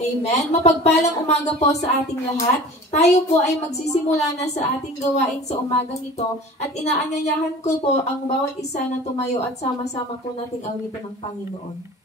Amen. Mapagpalang umaga po sa ating lahat. Tayo po ay magsisimula na sa ating gawain sa umagang ito at inaanyayahan ko po ang bawat isa na tumayo at sama-sama po nating awitin ng Panginoon.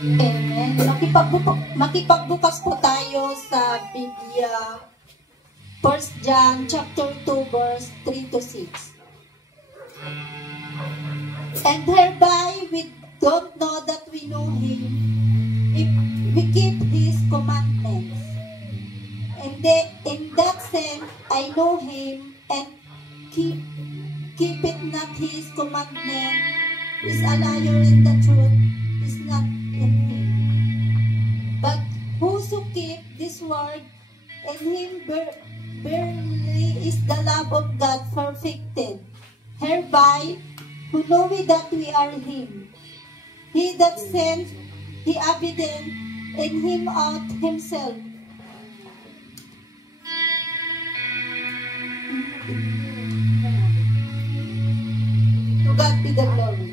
Amen. Makipagbukas po tayo sa Biblia. 1 John chapter 2 verse 3 to 6. And hereby we don't know that we know Him if we keep His commandments. And in that sense, I know Him and keep it not His commandment is a liar in the truth is not in Him. But whoso keep this word, in Him verily is the love of God perfected. Hereby, who know we that we are Him. He that sent, He evident in Him out Himself. To God be the glory.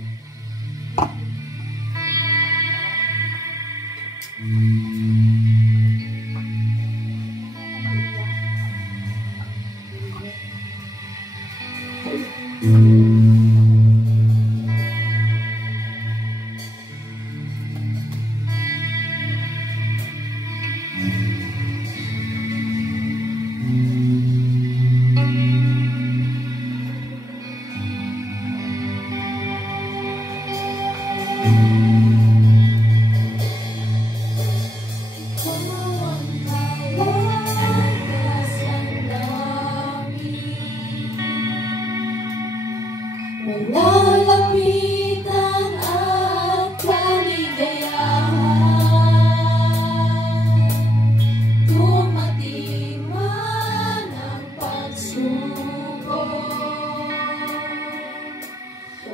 Malalapitan at kaligayahan, dumating man ang pagsubok,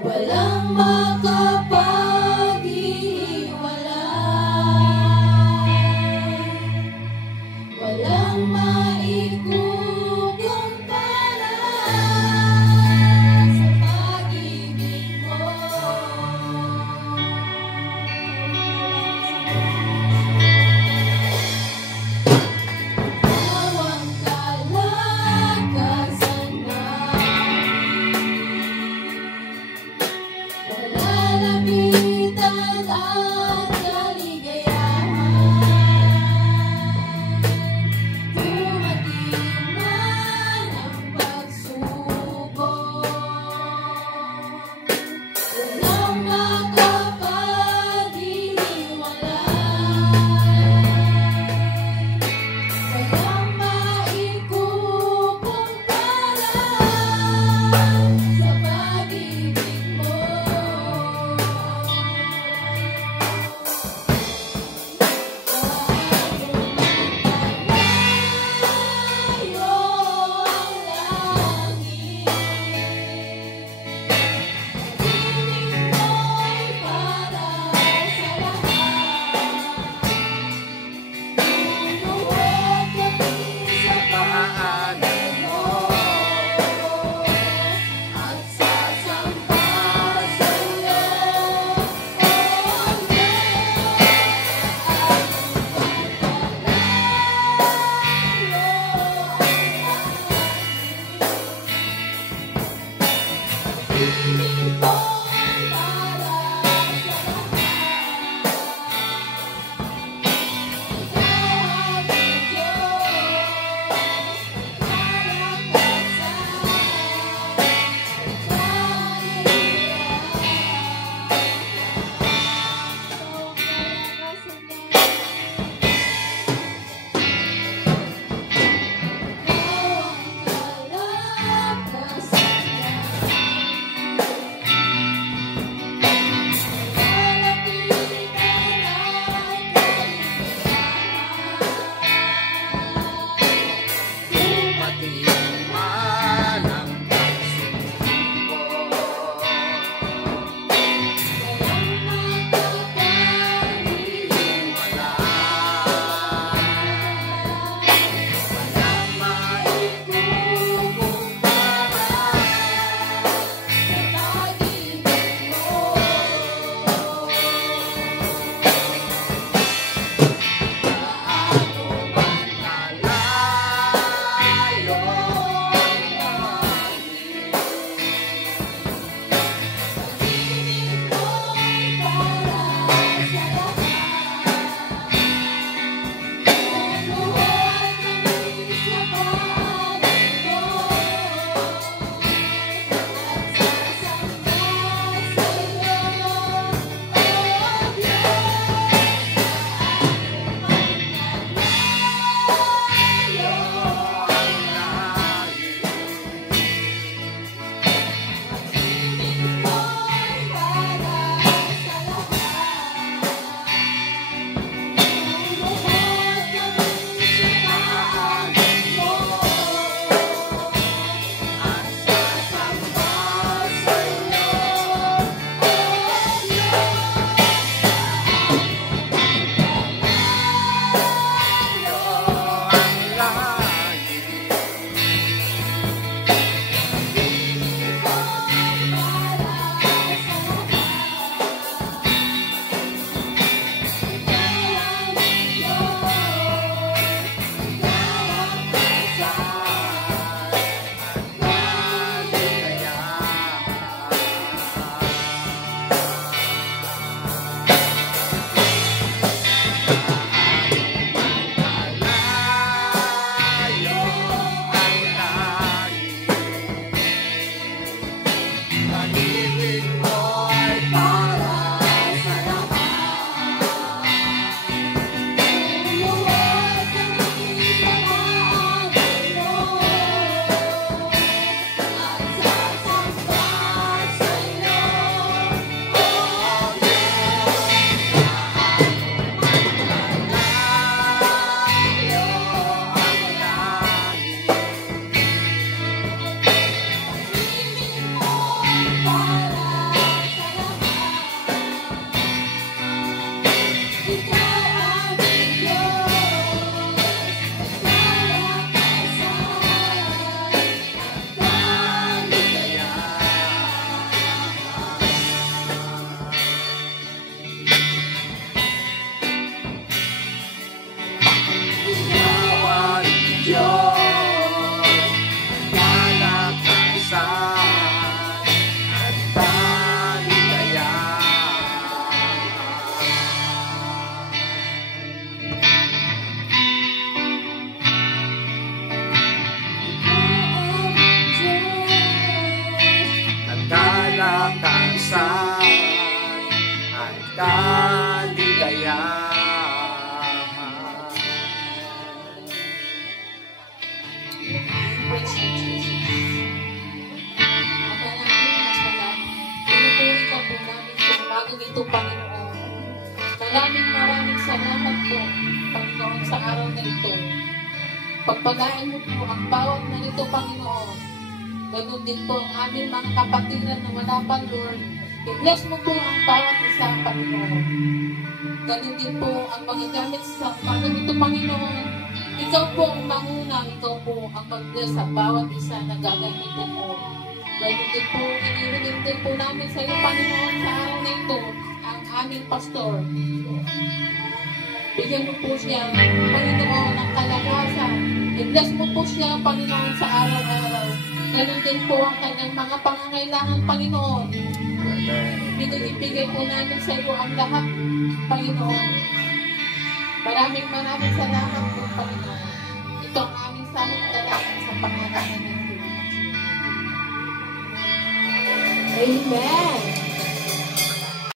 walang makapag at kaligayahan. Praise you, Jesus. Ama namin, pinupuri ka po namin sa umagang ito, Panginoon. Maraming salamat po, Panginoon, sa araw na ito. Pagpalain mo po ang bawat na nito, Panginoon. Ganun din po ang aming mga kapatiran na wala pa, Lord. I-bless mo po ang bawat isa, Panginoon. Ganun din po ang mga gamit sa umagang ito, Panginoon. Ikaw po ang manguna, ikaw po ang mag-bless sa bawat isa na gagamitin mo. Ganun din po, inihiling din po namin sa iyo, Panginoon, sa araw na ito, ang aming pastor. Bigyan mo po siya, Panginoon, ng kalakasan. I-bless mo po siya, Panginoon, sa araw-araw. Ganun din po ang kanyang mga pangangailangan, Panginoon. Ibigay po namin sa iyo ang lahat, Panginoon. Maraming salamat po, Panginoon. Ito ang aming samang dalangin sa pangalan ng Diyos. Amen.